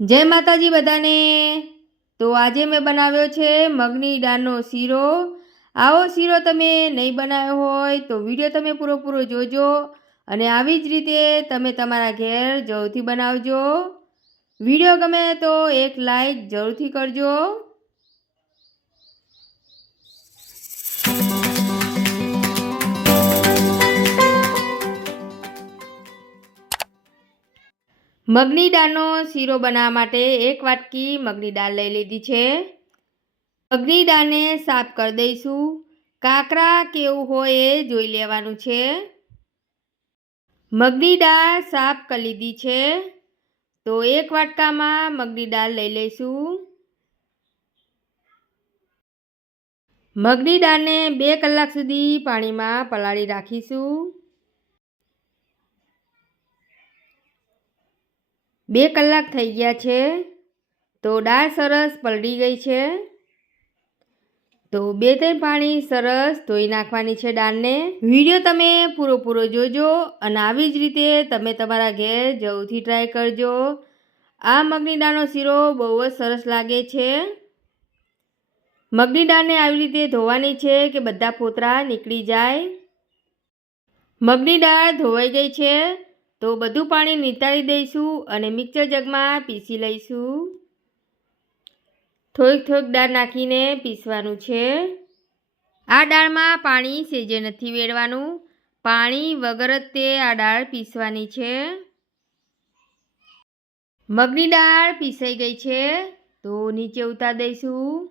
જય માતાજી બધાને। તો આજે મેં બનાવ્યો છે મગની દાળનો શીરો। આવો શીરો તમે નહીં બનાવ્યો હોય તો વિડીયો તમે પૂરો જોજો અને આવી જ રીતે તમે તમારા ઘેર જરૂરથી બનાવજો। વિડીયો ગમે તો એક લાઈક જરૂરથી કરજો। મગની દાળનો શીરો બનાવવા માટે એક વાટકી મગની દાળ લઈ લીધી છે। મગની દાળને સાફ કરી દઈશું। કાકરા કેવું હોય એ જોઈ લેવાનું છે। મગની દાળ સાફ કરી લીધી છે તો એક વાટકામાં મગની દાળ લઈ લઈશું। મગની દાળને 2 કલાક સુધી પાણીમાં પલાળી રાખીશું। 2 કલાક થઈ ગયા છે તો દાળ સરસ પલળી ગઈ છે। તો 2-3 પાણી સરસ ધોઈ નાખવાની છે દાળને। વિડીયો તમે પૂરો જોજો અને આવી જ રીતે તમે તમારા ઘેર જરૂરથી ટ્રાય કરજો। આ મગની દાળનો શીરો બહુ જ સરસ લાગે છે। મગની દાળને આવી રીતે ધોવાની છે કે બધા ફોતરા નીકળી જાય। મગની દાળ ધોવાઈ ગઈ છે તો બધું પાણી નિતારી દઈશું અને મિક્સર જગમાં પીસી લઈશું। થોડીક દાળ નાખીને પીસવાનું છે। આ દાળમાં પાણી સેજે નથી વેડવાનું, પાણી વગર જ તે આ દાળ પીસવાની છે। મગની દાળ પીસાઈ ગઈ છે તો નીચે ઉતારી દઈશું।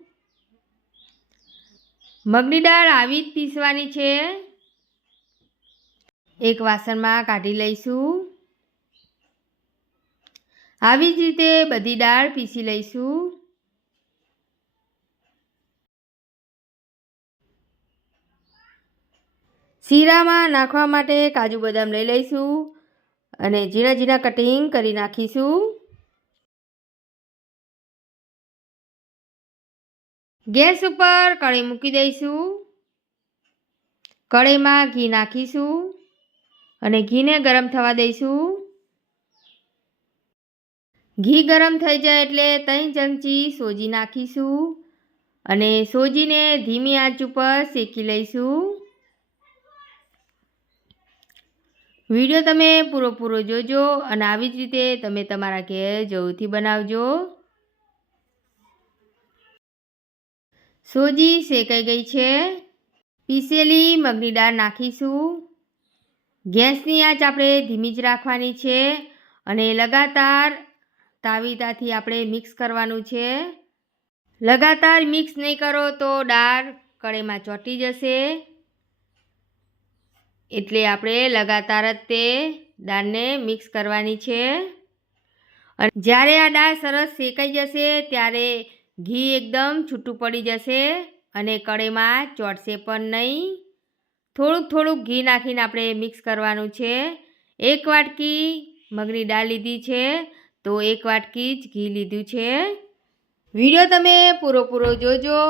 મગની દાળ આવી જ પીસવાની છે। એક વાસણમાં કાઢી લઈશું। આવી જ રીતે બધી દાળ પીસી લઈશું। શીરામાં નાખવા માટે કાજુ બદામ લઈ લઈશું અને ઝીણા કટિંગ કરી નાખીશું। ગેસ ઉપર કઢાઈ મૂકી દઈશું। કઢાઈમાં ઘી નાખીશું અને ઘીને ગરમ થવા દઈશું। ઘી ગરમ થઈ જાય એટલે 3 ચમચી સોજી નાખીશું અને સોજીને ધીમી આંચ ઉપર શેકી લઈશું। વિડીયો તમે પૂરો જોજો અને આવી જ રીતે તમે તમારા ઘેર જરૂરથી બનાવજો। સોજી શેકાઈ ગઈ છે। પીસેલી મગની દાળ નાખીશું। ગેસની આંચ આપણે ધીમી જ રાખવાની છે અને લગાતાર તાવીતાથી આપણે મિક્સ કરવાનું છે। લગાતાર મિક્સ નહીં કરો તો દાળ કઢાઈમાં ચોંટી જશે, એટલે આપણે લગાતાર જ તે દાળને મિક્સ કરવાની છે। અને જ્યારે આ દાળ સરસ શેકાઈ જશે ત્યારે ઘી એકદમ છૂટું પડી જશે અને કઢાઈમાં ચોંટશે પણ નહીં। થોડુંક ઘી નાખીને આપણે મિક્સ કરવાનું છે। 1 વાટકી મગની દાળ લીધી છે તો 1 વાટકી જ ઘી લીધું છે। વિડીયો તમે પૂરો જોજો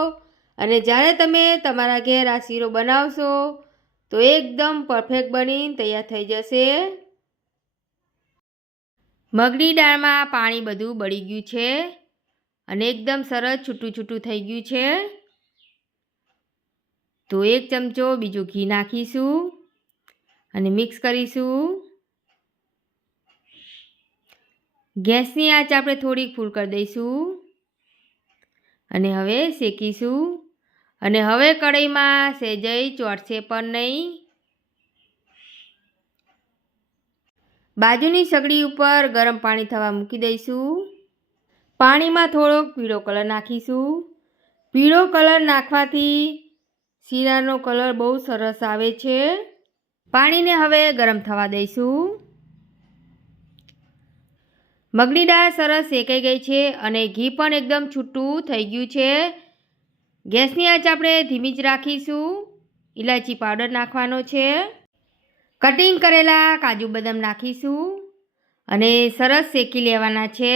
અને જ્યારે તમે તમારા ઘેર આ શીરો બનાવશો તો એકદમ પરફેક્ટ બની તૈયાર થઈ જશે। મગની દાળમાં પાણી બધું બળી ગયું છે અને એકદમ સરસ છૂટું થઈ ગયું છે। તો 1 ચમચો બીજું ઘી નાખીશું અને મિક્સ કરીશું। ગેસની આંચ આપણે થોડીક ફૂલ કરી દઈશું અને હવે શેકીશું અને હવે કઢાઈમાં સહેજય ચોંટશે પણ નહીં। બાજુની સગડી ઉપર ગરમ પાણી થવા મૂકી દઈશું। પાણીમાં થોડોક પીળો કલર નાખીશું। પીળો કલર નાખવાથી શીરાનો કલર બહુ સરસ આવે છે। પાણીને હવે ગરમ થવા દઈશું। મગની દાળ સરસ શેકાઈ ગઈ છે અને ઘી પણ એકદમ છૂટું થઈ ગયું છે। ગેસની આંચ આપણે ધીમી જ રાખીશું। ઇલાયચી પાવડર નાખવાનો છે। કટિંગ કરેલા કાજુ બદામ નાખીશું અને સરસ શેકી લેવાના છે।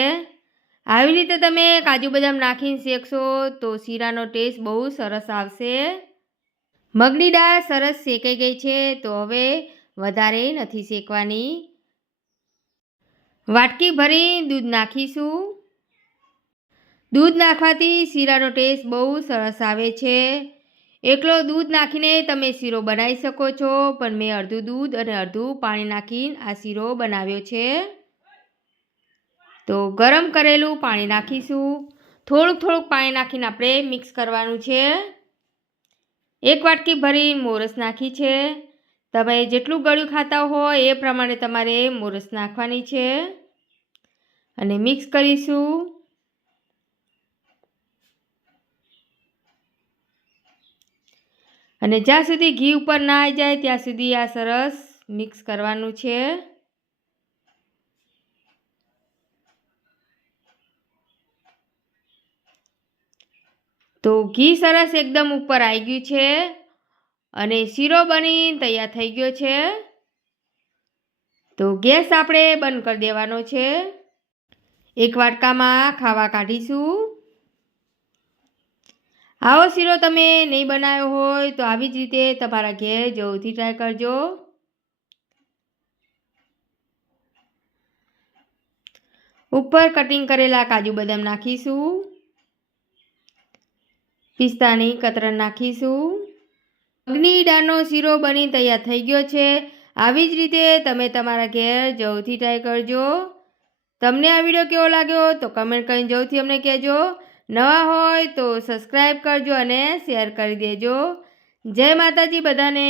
આવી રીતે તમે કાજુ બદામ નાખીને શેકશો તો શીરાનો ટેસ્ટ બહુ સરસ આવશે। મગની દાળ સરસ શેકાઈ ગઈ છે તો હવે વધારે નથી શેકવાની। વાટકી ભરી દૂધ નાખીશું દૂધ નાખવાથી શીરાનો ટેસ્ટ બહુ સરસ આવે છે. એકલો દૂધ નાખીને તમે શીરો બનાવી શકો છો, પણ મેં અડધું દૂધ અને અડધું પાણી નાખીને આ શીરો બનાવ્યો છે. તો ગરમ કરેલું પાણી નાખીશું. થોડુંક પાણી નાખીને આપણે મિક્સ કરવાનું છે. 1 વાટકી ભરીને મોરસ નાખી છે. તમે જેટલું ગળ્યું ખાતા હોય એ પ્રમાણે તમારે મોરસ નાખવાની છે અને મિક્સ કરીશું. અને જ્યાં સુધી ઘી ઉપર ના આવી જાય ત્યાં સુધી આ સરસ મિક્સ કરવાનું છે. તો ઘી સરસ એકદમ ઉપર આવી ગયું છે અને શીરો બની તૈયાર થઈ ગયો છે. તો ગેસ આપણે બંધ કરી દેવાનો છે. એક વાટકામાં ખાવા કાઢીશું. આવો શીરો તમે નહીં બનાવ્યો હોય તો આવી જ રીતે તમારા ઘેર જરૂરથી ટ્રાય કરજો. ઉપર કટિંગ કરેલા કાજુ બદામ નાખીશું. પિસ્તાની કતરણ નાખીશું. મગની દાળનો શીરો બની તૈયાર થઈ ગયો છે. આવી જ રીતે તમે તમારા ઘેર જરૂરથી ટ્રાય કરજો. તમને આ વિડીયો કેવો લાગ્યો તો કમેન્ટ કરીને જરૂરથી અમને કહેજો. નવા હોય તો સબસ્ક્રાઈબ કરજો અને શેર કરી દેજો. જય માતાજી બધાને.